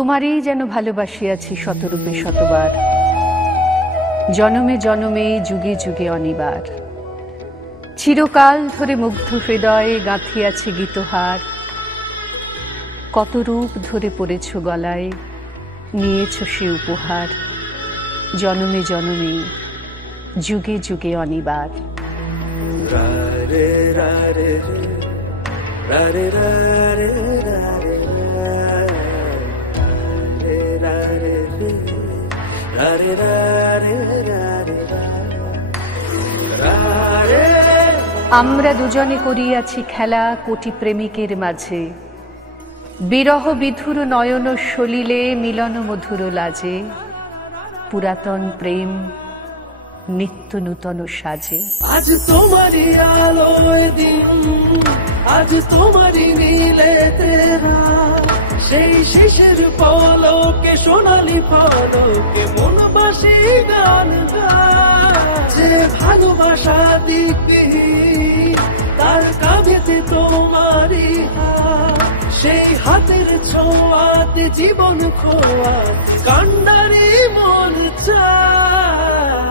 তোমারই যেন ভালোবাসিয়াছি শতরূপে শতবার, জনমে জনমে যুগে যুগে অনিবার। চিরকাল ধরে মুগ্ধ হৃদয়ে গাঁথিয়াছে গীতহার, কত রূপ ধরে পড়েছ গলায়, নিয়েছ সে উপহার। জনমে জনমে যুগে যুগে অনিবার। রারে রারে রারে রারে রারে রারে রারে রারে রারে। আমরা দুজনে করিয়াছি খেলা কোটি প্রেমিকের মাঝে, বিরহ বিধুর নয়ন সলিলে মিলন মধুর লাজে। পুরাতন প্রেম নিত্য নূতন সাজে। আজ তোমারি আলোয় দিন, আজ তোমারি নীলে তেরা, সেই শিশির পলকে সোনালি পলকে মন বাসি গান গায়। যে ভালোবাসা দিকবিহীন তার কাঁধেতে তোমারি হাত, সেই হাতের ছোঁয়াতে জীবন খোয়া কান্ডারি মন চায়।